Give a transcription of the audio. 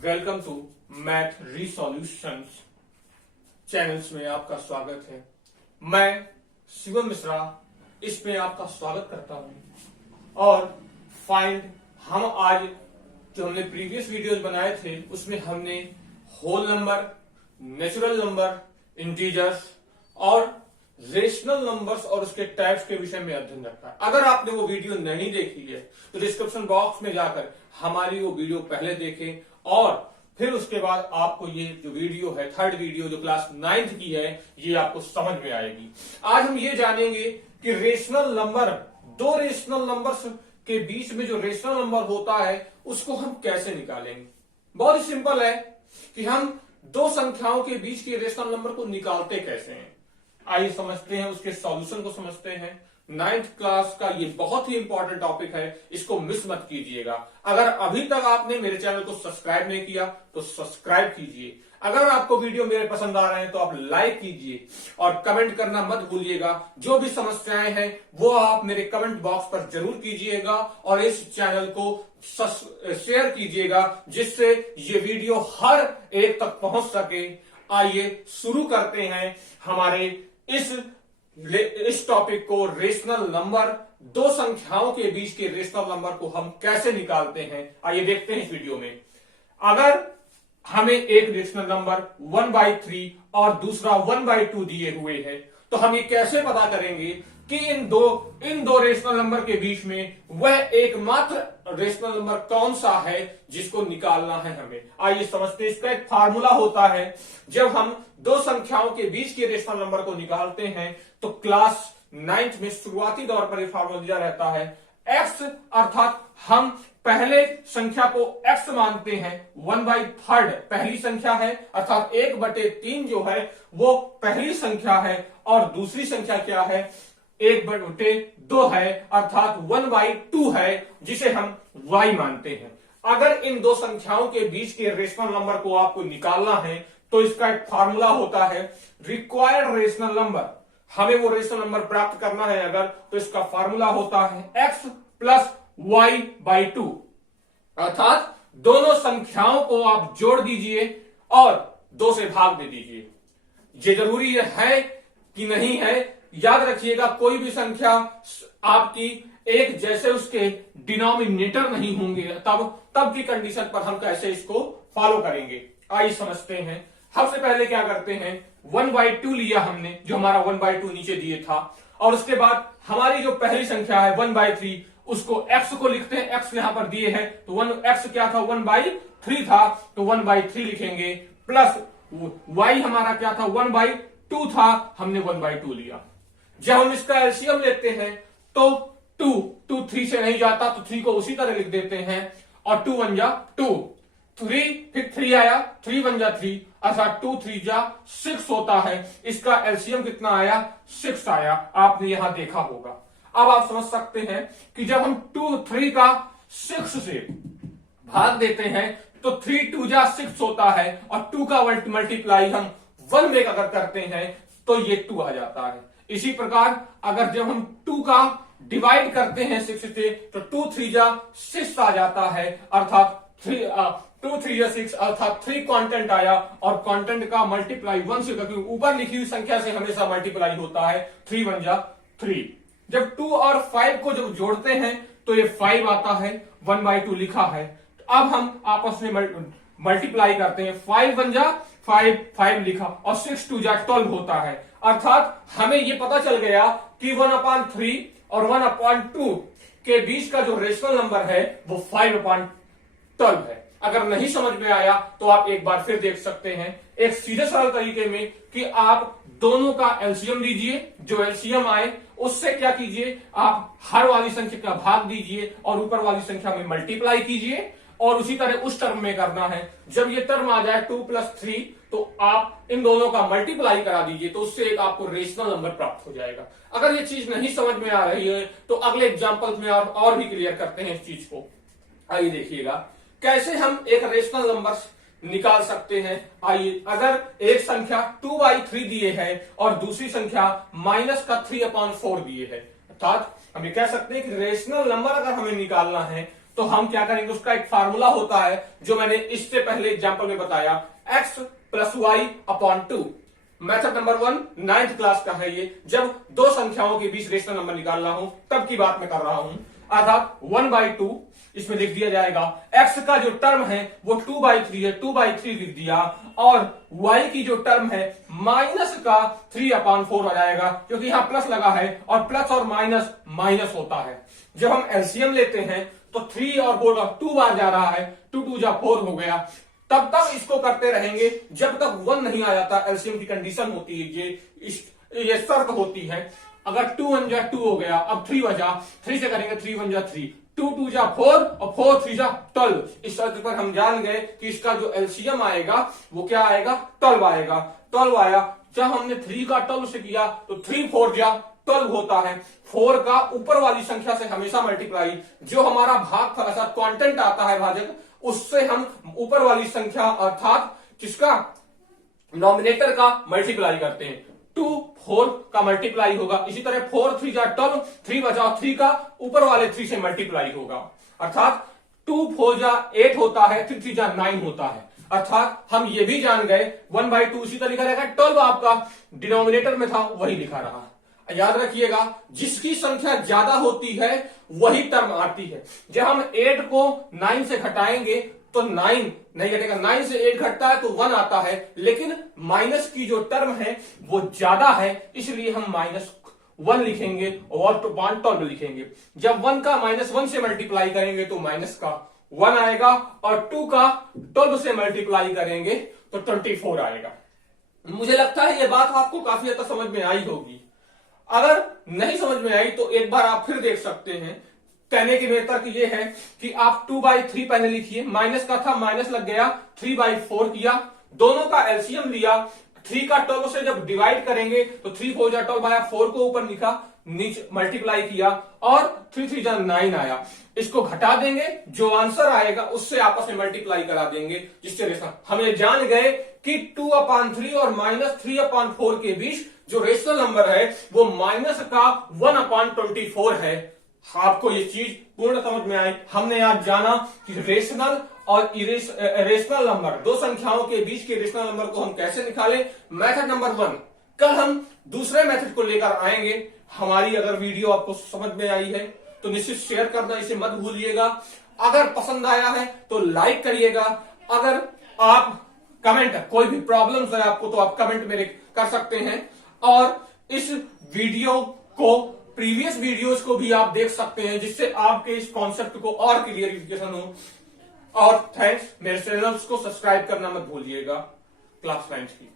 Welcome to math रिसॉल्यूशंस channels में आपका स्वागत है। मैं शिवम मिश्रा इसमें आपका स्वागत करता हूं। और फाइंड हम आज जो हमने प्रीवियस वीडियोस बनाए थे उसमें हमने whole number, natural number, integers और रेशनल नंबर्स और उसके टाइप्स के विषय में अध्ययन रखा है। अगर आपने वो वीडियो नहीं देखी है तो डिस्क्रिप्शन बॉक्स में जाकर हमारी वो वीडियो पहले देखें और फिर उसके बाद आपको ये जो वीडियो है, थर्ड वीडियो जो क्लास 9th की है, ये आपको समझ में आएगी। आज हम ये जानेंगे कि रेशनल नंबर, दो रेशनल नंबर्स के बीच में जो रेशनल नंबर होता है उसको हम कैसे निकालेंगे। बहुत ही सिंपल है कि हम दो संख्याओं के बीच के रेशनल नंबर को निकालते कैसे हैं। आइए समझते हैं, उसके सॉल्यूशन को समझते हैं। 9th क्लास का ये बहुत ही इंपॉर्टेंट टॉपिक है, इसको मिस मत कीजिएगा। अगर अभी तक आपने मेरे चैनल को सब्सक्राइब नहीं किया तो सब्सक्राइब कीजिए। अगर आपको वीडियो मेरे पसंद आ रहे हैं तो आप लाइक कीजिए और कमेंट करना मत भूलिएगा। जो भी समस्याएं हैं वो आप मेरे कमेंट बॉक्स पर जरूर कीजिएगा और इस चैनल को शेयर कीजिएगा जिससे ये वीडियो हर एक तक पहुंच सके। आइए शुरू करते हैं हमारे इस टॉपिक को। रेशनल नंबर, दो संख्याओं के बीच के रेशनल नंबर को हम कैसे निकालते हैं, आइए देखते हैं इस वीडियो में। अगर हमें एक रेशनल नंबर 1/3 और दूसरा 1/2 दिए हुए हैं तो हम ये कैसे पता करेंगे कि इन दो रेशनल नंबर के बीच में वह एकमात्र रेशनल नंबर कौन सा है जिसको निकालना है हमें। आइए समझते हैं। इसका एक फार्मूला होता है। जब हम दो संख्याओं के बीच के रेशनल नंबर को निकालते हैं तो क्लास 9th में शुरुआती दौर पर यह फार्मूला दिया रहता है। x अर्थात हम पहले संख्या को x मानते हैं। 1/3 पहली संख्या है अर्थात 1/3 जो है वो पहली संख्या है और दूसरी संख्या क्या है, 1/2 है अर्थात 1/2 है जिसे हम y मानते हैं। अगर इन दो संख्याओं के बीच के रेशनल नंबर को आपको निकालना है तो इसका एक फार्मूला होता है रिक्वायर्ड रेशनल नंबर। हमें वो रेशनल नंबर प्राप्त करना है अगर, तो इसका फार्मूला होता है x + y/2 अर्थात दोनों संख्याओं को आप जोड़ दीजिए और 2 से भाग दे दीजिए। ये जरूरी है कि नहीं है, याद रखिएगा कोई भी संख्या आपकी एक जैसे उसके डिनोमिनेटर नहीं होंगे तब की कंडीशन पर हम कैसे इसको फॉलो करेंगे। आइए समझते हैं। सबसे पहले क्या करते हैं, 1/2 लिया हमने, जो हमारा 1/2 नीचे दिए था, और उसके बाद हमारी जो पहली संख्या है 1/3 उसको x को लिखते हैं। x यहां पर दिए हैं तो x क्या था, 1/3 था तो 1/3 लिखेंगे, प्लस y हमारा क्या था, 1/2 था, हमने 1/2 लिया। जब हम इसका एलसीएम लेते हैं तो 2 3 से नहीं जाता तो 3 को उसी तरह लिख देते हैं और 2 1 जा 2, 3 फिर 3 आया, 3 1 जा 3 अर्थात 2 3 जा 6 होता है। इसका एलसीएम कितना आया, 6 आया, आपने यहां देखा होगा। अब आप समझ सकते हैं कि जब हम 3 का 6 से भाग देते हैं तो 3 2 जा 6 होता है और 2 का मल्टीप्लाई हम 1 में अगर करते हैं तो ये 2 आ जाता है। इसी प्रकार अगर जब हम 2 का डिवाइड करते हैं 6 से तो 2 3 जा 6 आ जाता है अर्थात 2 3 जा 6 अर्थात 3 कांस्टेंट आया और कांस्टेंट का मल्टीप्लाई 1 से, क्योंकि ऊपर लिखी हुई संख्या से हमेशा मल्टीप्लाई होता है। 3 1 जा 3। जब 2 और 5 को जब जोड़ते हैं तो ये 5 आता है, 1/2 लिखा है। अब हम आपस में मल्टीप्लाई करते हैं, 5 1 जा 5 5 लिखा और 6 2 जा 12 होता है। अर्थात हमें ये पता चल गया कि 1/3 और 1/2 के बीच का जो रेशनल नंबर है वो 5/12 है। अगर नहीं समझ में आया तो आप एक बार फिर देख सकते हैं एक सीधे सरल तरीके में कि आप दोनों का एलसीएम लीजिए, जो एलसीएम आए उससे क्या कीजिए, आप हर वाली संख्या का भाग दीजिए और ऊपर वाली संख्या में मल्टीप्लाई कीजिए और उसी तरह उस टर्म में करना है। जब ये टर्म आ जाए 2 + 3 तो आप इन दोनों का मल्टीप्लाई करा दीजिए तो उससे एक आपको रेशनल नंबर प्राप्त हो जाएगा। अगर ये चीज नहीं समझ में आ रही है तो अगले एग्जांपल में और भी क्लियर करते हैं इस चीज को। आइए देखिएगा कैसे हम एक रेशनल नंबर निकाल सकते हैं। आइए, अगर एक संख्या 2/3 दिए है और दूसरी संख्या -3/4 दिए है, अर्थात हम ये कह सकते हैं कि रेशनल नंबर अगर हमें निकालना है तो हम क्या करेंगे, उसका एक फार्मूला होता है जो मैंने इससे पहले एग्जांपल में बताया, x plus y upon 2। Method number 1 9th class का है ये, जब दो संख्याओं के बीच रेशनल नंबर निकाल रहा हूं तब की बात मैं कर रहा हूं। अर्थात 1/2 इसमें लिख दिया जाएगा, x का जो टर्म है वो 2/3 है, 2/3 लिख दिया, और y की जो टर्म है माइनस का 3/4 आ जाएगा, क्योंकि यहां प्लस लगा है और प्लस और माइनस माइनस होता है। जब हम एलसीएम लेते हैं तो 3 और 4 का 2 बार जा रहा है, 2 2 जा 4 हो गया। तब तक इसको करते रहेंगे जब तक 1 नहीं आ जाता। एलसीएम की कंडीशन होती है, ये शर्त होती है। अगर 2 1 जा 2 हो गया, अब 3 बजा, 3 से करेंगे 3 1 जा 3, 2 2 जा 4 और 4 3 जा 12। इस शर्त पर हम जान गए कि इसका जो एलसीएम आएगा वो क्या आएगा, 12 आएगा। 12 आया, जब हमने 3 का 12 से किया तो 3 4 जा 12 होता है। 4 का ऊपर वाली संख्या से हमेशा मल्टीप्लाई, जो हमारा भागफल अर्थात क्वांटेंट आता है भाजक, उससे हम ऊपर वाली संख्या अर्थात किसका, नॉमिनेटर का मल्टीप्लाई करते हैं। 2 4 का मल्टीप्लाई होगा, इसी तरह 4 3 जा 12, 3 बचाओ 3 का ऊपर वाले 3 से मल्टीप्लाई होगा, अर्थात 2 4 जा 8 होता है, 3 3 जा 9 होता है। अर्थात हम ये भी जान गए 1/2 इसी तरह लिखा रहेगा, 12 आपका डिनोमिनेटर में था वही लिखा रहा। याद रखिएगा, जिसकी संख्या ज्यादा होती है वही टर्म आती है। जब हम 8 को 9 से घटाएंगे तो 9 नहीं घटेगा, 9 से 8 घटता है तो 1 आता है, लेकिन माइनस की जो टर्म है वो ज्यादा है, इसलिए हम -1 लिखेंगे और 12 लिखेंगे। जब 1 का -1 से मल्टीप्लाई करेंगे तो माइनस का 1 आएगा, और 2 का 12 से मल्टीप्लाई करेंगे तो 24 आएगा। मुझे लगता है ये बात आपको काफी हद तक समझ में आई होगी। अगर नहीं समझ में आई तो एक बार आप फिर देख सकते हैं। कहने की मेरा तर्क ये है कि आप 2/3 पहले लिखिए, माइनस का था माइनस लग गया, 3/4 किया, दोनों का एलसीएम लिया, 3 का 12 से जब डिवाइड करेंगे तो 3 4 जा 12 आया, 4 को ऊपर लिखा, नीचे मल्टीप्लाई किया और 3 3 जा 9 आया। इसको घटा देंगे, जो आंसर आएगा उससे आपस में मल्टीप्लाई करा देंगे, जिससे रेशनल हम ये जान गए कि 2/3 और -3/4 के बीच जो रेशनल नंबर है वो माइनस का 1/24 है। आपको ये चीज पूर्ण समझ में आई। हमने आज जाना कि रेशनल और इरेशनल नंबर, दो संख्याओं के बीच के रेशनल नंबर को हम कैसे निकालें। Method number 1। कल हम दूसरे मेथड को लेकर आएंगे। हमारी अगर वीडियो आपको समझ में आई है तो निश्चित शेयर करना इसे मत भूलिएगा। अगर पसंद आया है तो लाइक करिएगा। अगर आप कमेंट, कोई भी प्रॉब्लम्स है आपको तो आप कमेंट मेरे कर सकते हैं, और इस वीडियो को, प्रीवियस वीडियोस को भी आप देख सकते हैं, जिससे आपके इस कॉन्सेप्ट को और क्लियरिफिकेशन हो। और थैंक्स, मेरे चैनल्स को सब्सक्राइब करना मत भूलिएगा। क्लास 9 की